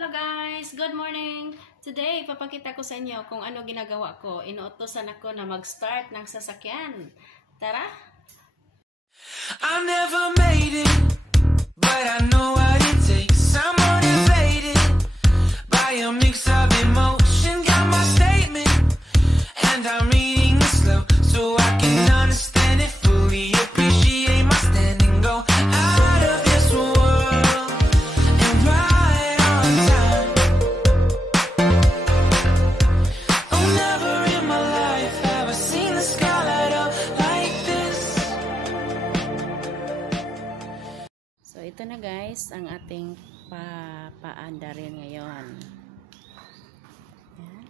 Hello guys! Good morning! Today, ipapakita ko sa inyo kung ano ginagawa ko. Inuutosan ako na mag-start ng sasakyan. Tara! I never made it, but I know what it takes. I'm motivated by a mix of emotion. Got my statement, and I'm reading it slow so I can understand it fully. Appreciate my stand and go out of this world and right on time. Oh, never in my life have I seen the sky light up like this. So, ito na guys, ang ating paandarin ngayon. Ayan.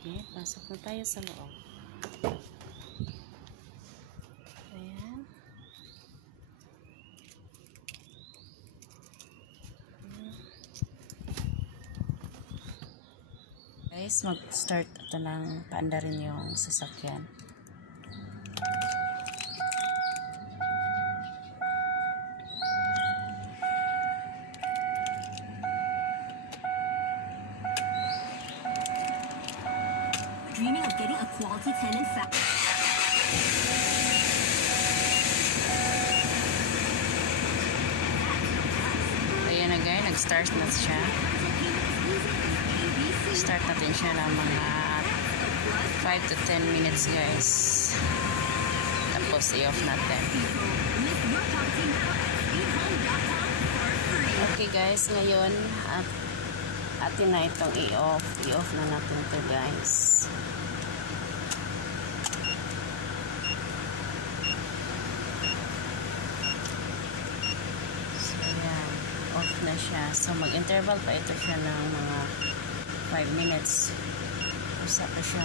Okay, pasok na tayo sa loob. Ayan. Guys, mag-start ito ng paandarin yung sasakyan. Dreaming of getting a quality tenant Ayan na guys, nag-start na siya. Start natin siya ng mga 5 to 10 minutes guys. Tapos i-off natin. Okay guys, ngayon atin na itong i-off. I-off na natin ito guys. So ayan, off na siya. So mag-interval pa ito siya ng mga 5 minutes. Usa pa siya